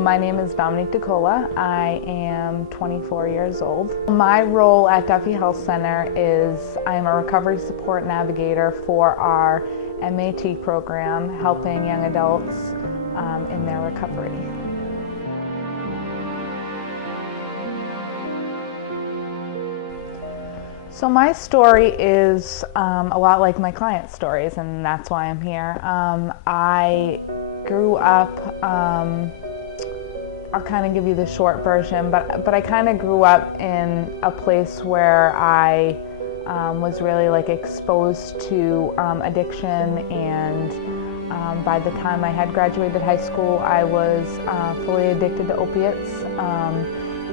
My name is Dominique DeCola. I am 24 years old. My role at Duffy Health Center is I am a recovery support navigator for our MAT program, helping young adults in their recovery. So my story is a lot like my clients' stories, and that's why I'm here. I grew up, I'll kind of give you the short version, but I kind of grew up in a place where I was really exposed to addiction, and by the time I had graduated high school, I was fully addicted to opiates,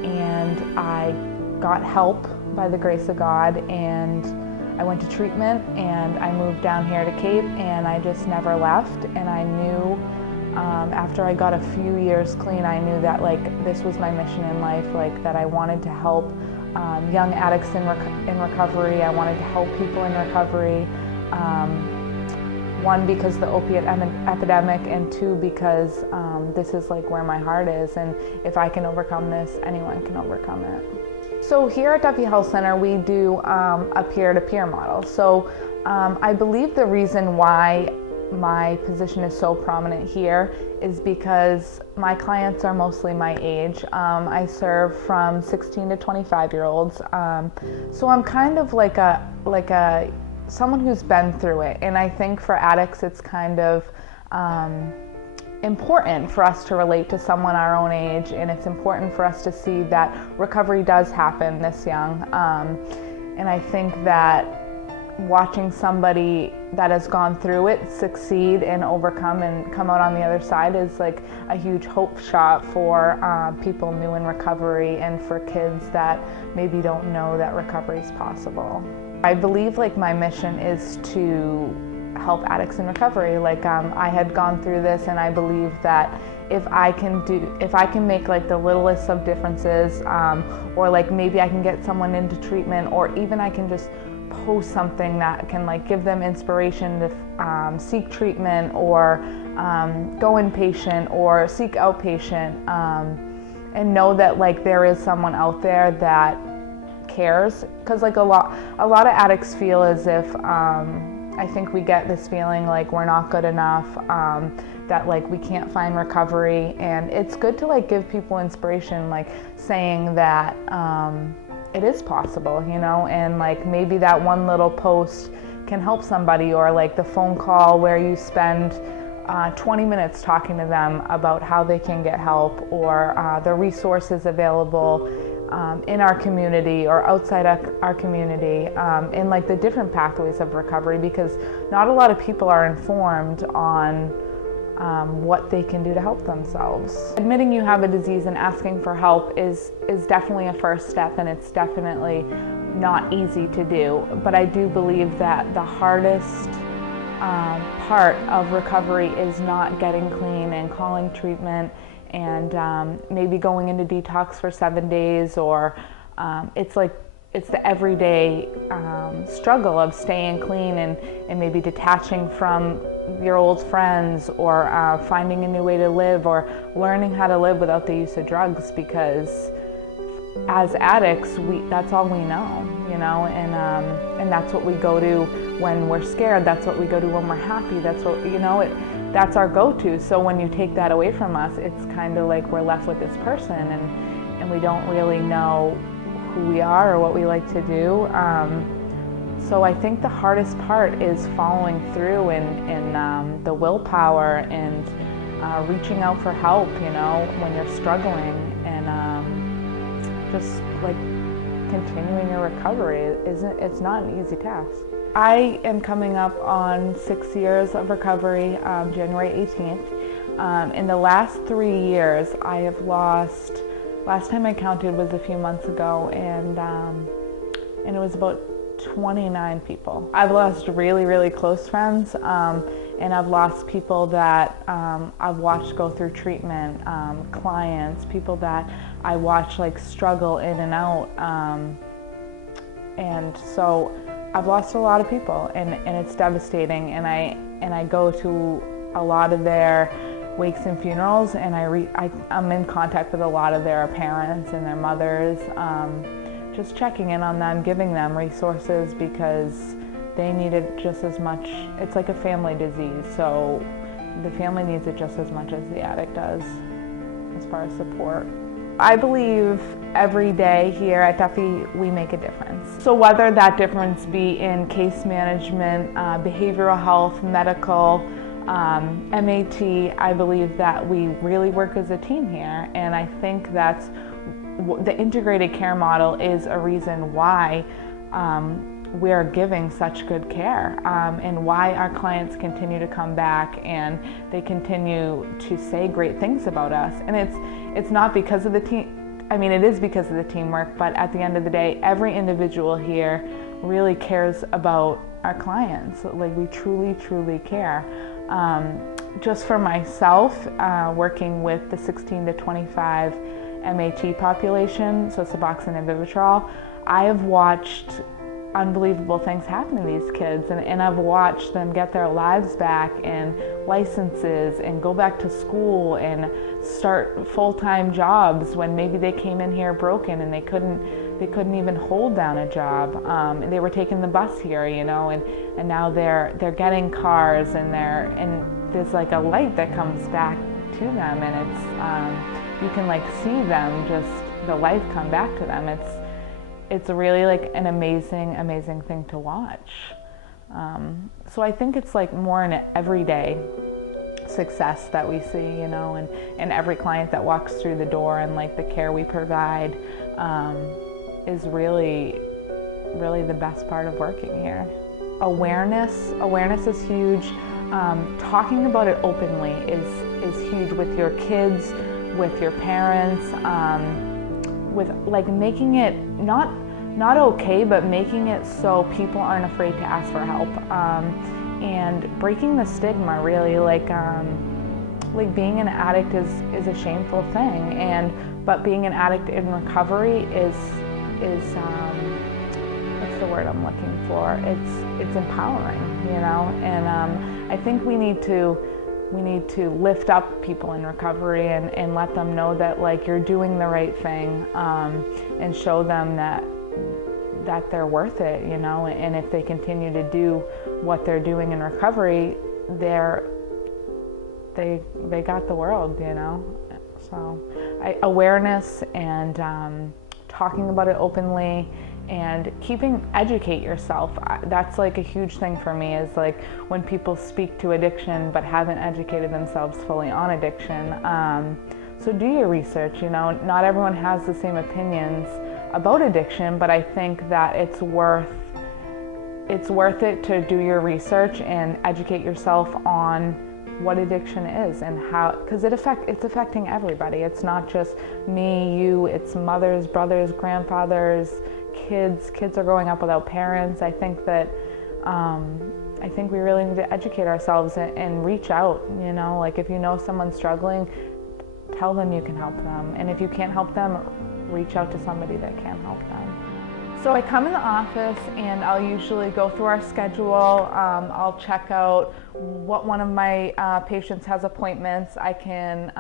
and I got help by the grace of God, and I went to treatment, and I moved down here to Cape, and I just never left. And I knew after I got a few years clean, I knew that this was my mission in life, that I wanted to help young addicts in recovery. I wanted to help people in recovery. One, because the opiate epidemic, and two, because this is where my heart is, and if I can overcome this, anyone can overcome it. So here at Duffy Health Center, we do a peer-to-peer model. So I believe the reason why my position is so prominent here is because my clients are mostly my age. I serve from 16 to 25-year-olds. So I'm kind of like someone who's been through it. And I think for addicts, it's kind of important for us to relate to someone our own age, and it's important for us to see that recovery does happen this young. And I think that watching somebody that has gone through it succeed and overcome and come out on the other side is a huge hope shot for people new in recovery, and for kids that maybe don't know that recovery is possible. I believe my mission is to help addicts in recovery. I had gone through this, and I believe that if I can make the littlest of differences, or maybe I can get someone into treatment, or even I can just post something that can give them inspiration to seek treatment, or go inpatient or seek outpatient, and know that there is someone out there that cares. Because a lot of addicts feel as if I think we get this feeling we're not good enough, that we can't find recovery, and it's good to give people inspiration, saying that it is possible, and maybe that one little post can help somebody, or the phone call where you spend 20 minutes talking to them about how they can get help, or the resources available in our community or outside our community, in the different pathways of recovery, because not a lot of people are informed on what they can do to help themselves. Admitting you have a disease and asking for help is definitely a first step, and it's definitely not easy to do. But I do believe that the hardest part of recovery is not getting clean and calling treatment, and maybe going into detox for 7 days, or it's the everyday struggle of staying clean, and maybe detaching from your old friends, or finding a new way to live, or learning how to live without the use of drugs, because as addicts, that's all we know, and that's what we go to when we're scared, that's what we go to when we're happy, that's what, that's our go-to. So when you take that away from us, it's kind of we're left with this person, and we don't really know who we are or what we like to do. So I think the hardest part is following through in the willpower, and reaching out for help, when you're struggling, and just continuing your recovery. It's not an easy task. I am coming up on 6 years of recovery, January 18th. In the last 3 years, I have lost, last time I counted was a few months ago, and it was about 29 people. I've lost really, really close friends, and I've lost people that I've watched go through treatment, clients, people that I watch struggle in and out, and so I've lost a lot of people, and it's devastating, and I go to a lot of their wakes and funerals, and I'm in contact with a lot of their parents and their mothers, just checking in on them, giving them resources because they need it just as much. It's like a family disease, so the family needs it just as much as the addict does as far as support. I believe every day here at Duffy we make a difference. So whether that difference be in case management, behavioral health, medical, MAT, I believe that we really work as a team here, and I think that's the integrated care model is a reason why we are giving such good care, and why our clients continue to come back and they continue to say great things about us. And it's not because of the team, I mean it is because of the teamwork, but at the end of the day, every individual here really cares about our clients. Like we truly, truly care. Just for myself, working with the 16 to 25 MAT population, so Suboxone and Vivitrol, I have watched unbelievable things happen to these kids, and I've watched them get their lives back and licenses and go back to school and start full-time jobs when maybe they came in here broken and they couldn't even hold down a job. And they were taking the bus here, you know, and now they're getting cars, and there's like a light that comes back to them, and it's you can like see them, just the life come back to them. It's really like an amazing thing to watch. So I think it's like more an everyday success that we see, you know, and every client that walks through the door, and like the care we provide is really the best part of working here. Awareness is huge. Talking about it openly is huge with your kids, with your parents, with like making it not okay, but making it so people aren't afraid to ask for help, and breaking the stigma. Really, like being an addict is a shameful thing, but being an addict in recovery is what's the word I'm looking for? It's empowering, you know, and I think we need to lift up people in recovery and let them know that like you're doing the right thing, and show them that they're worth it, you know, and if they continue to do what they're doing in recovery, they got the world, you know. So awareness and talking about it openly, and educate yourself. That's like a huge thing for me, is like when people speak to addiction but haven't educated themselves fully on addiction. So do your research, you know. Not everyone has the same opinions about addiction, but I think that it's worth it to do your research and educate yourself on what addiction is and how, because it's affecting everybody. It's not just me, you, it's mothers, brothers, grandfathers, kids are growing up without parents. I think we really need to educate ourselves and reach out, you know, like if you know someone's struggling, tell them you can help them, and if you can't help them, reach out to somebody that can help them. So I come in the office and I'll usually go through our schedule. I'll check out what one of my patients has appointments. I can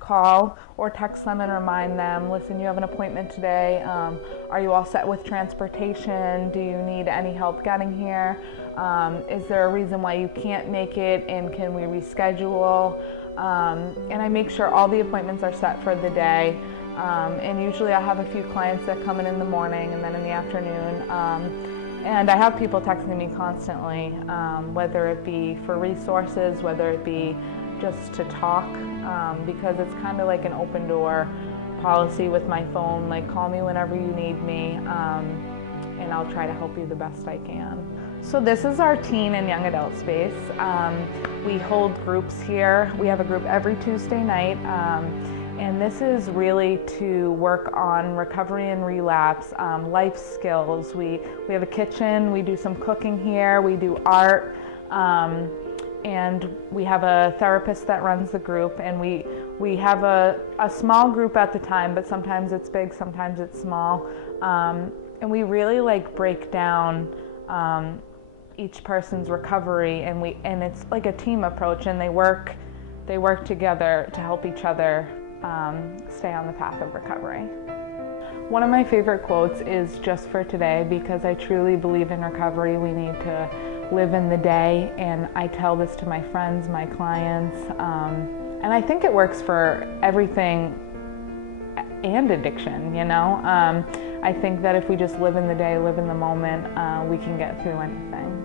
call or text them and remind them, listen, you have an appointment today. Are you all set with transportation? Do you need any help getting here? Is there a reason why you can't make it, and can we reschedule? And I make sure all the appointments are set for the day. And usually I have a few clients that come in the morning and then in the afternoon. And I have people texting me constantly, whether it be for resources, whether it be just to talk, because it's kind of like an open door policy with my phone, like call me whenever you need me, and I'll try to help you the best I can. So this is our teen and young adult space. We hold groups here. We have a group every Tuesday night. And this is really to work on recovery and relapse, life skills. We have a kitchen, we do some cooking here, we do art, and we have a therapist that runs the group, and we have a small group at the time, but sometimes it's big, sometimes it's small. And we really like break down each person's recovery, and it's like a team approach, and they work they work together to help each other stay on the path of recovery. One of my favorite quotes is "just for today," because I truly believe in recovery we need to live in the day, and I tell this to my friends, my clients, and I think it works for everything and addiction, you know? I think that if we just live in the day, live in the moment, we can get through anything.